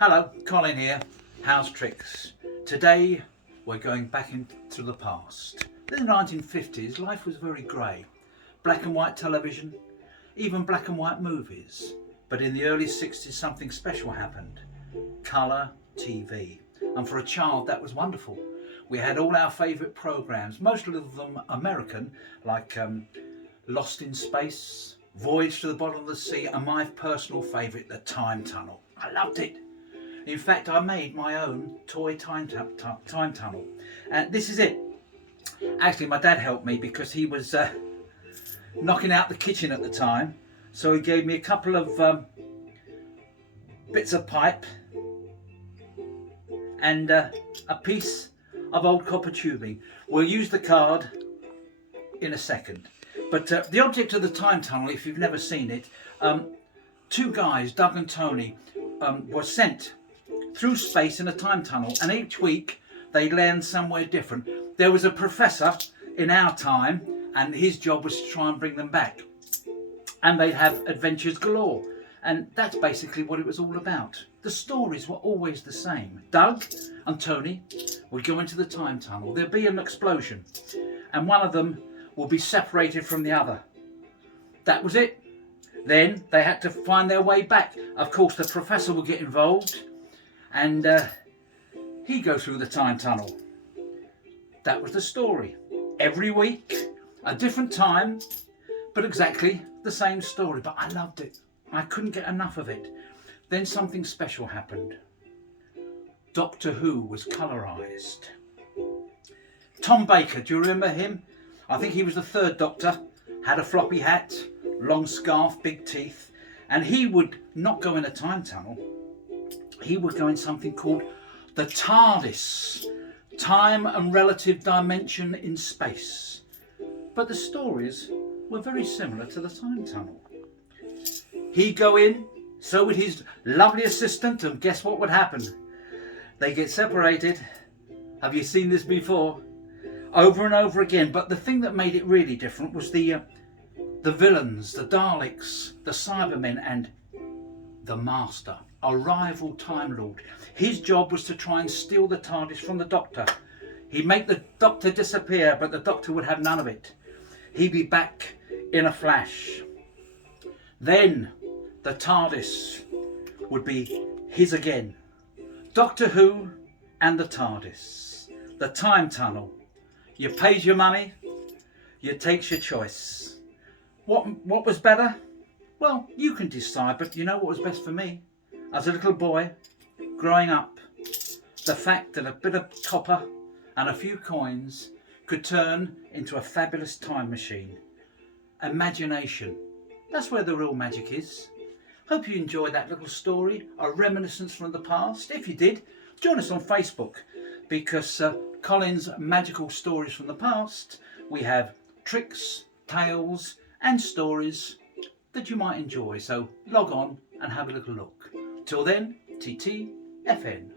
Hello, Colin here, House Tricks. Today we're going back into the past. In the 1950s, life was very grey. Black and white television, even black and white movies. But in the early 60s something special happened. Colour TV. And for a child that was wonderful. We had all our favourite programmes, most of them American, like Lost in Space, Voyage to the Bottom of the Sea, and my personal favourite, The Time Tunnel. I loved it. In fact, I made my own toy time tunnel. And this is it. Actually, my dad helped me because he was knocking out the kitchen at the time. So he gave me a couple of bits of pipe and a piece of old copper tubing. We'll use the card in a second. But the object of the time tunnel, if you've never seen it, two guys, Doug and Tony, were sent through space in a time tunnel, and each week they land somewhere different. There was a professor in our time, and his job was to try and bring them back, and they'd have adventures galore, and that's basically what it was all about. The stories were always the same. Doug and Tony would go into the time tunnel. There'd be an explosion, and one of them will be separated from the other. That was it. Then they had to find their way back. Of course, the professor will get involved, and he'd go through the time tunnel. That was the story. Every week, a different time, but exactly the same story. But I loved it. I couldn't get enough of it. Then something special happened. Doctor Who was colorised. Tom Baker, do you remember him? I think he was the third Doctor. Had a floppy hat, long scarf, big teeth, and he would not go in a time tunnel. He would go in something called the TARDIS, time and relative dimension in space. But the stories were very similar to the time tunnel. He'd go in, so would his lovely assistant, and guess what would happen? They get separated. Have you seen this before? Over and over again. But the thing that made it really different was the villains, the Daleks, the Cybermen, and the Master, a rival Time Lord. His job was to try and steal the TARDIS from the Doctor. He'd make the Doctor disappear, but the Doctor would have none of it. He'd be back in a flash. Then the TARDIS would be his again. Doctor Who and the TARDIS. The time tunnel. You pays your money, you takes your choice. What was better? Well, you can decide, but you know what was best for me? As a little boy, growing up, the fact that a bit of copper and a few coins could turn into a fabulous time machine. Imagination. That's where the real magic is. Hope you enjoyed that little story, a reminiscence from the past. If you did, join us on Facebook, because Colin's Magical Stories from the Past, we have tricks, tales and stories that you might enjoy. So log on and have a little look. Till then, TTFN.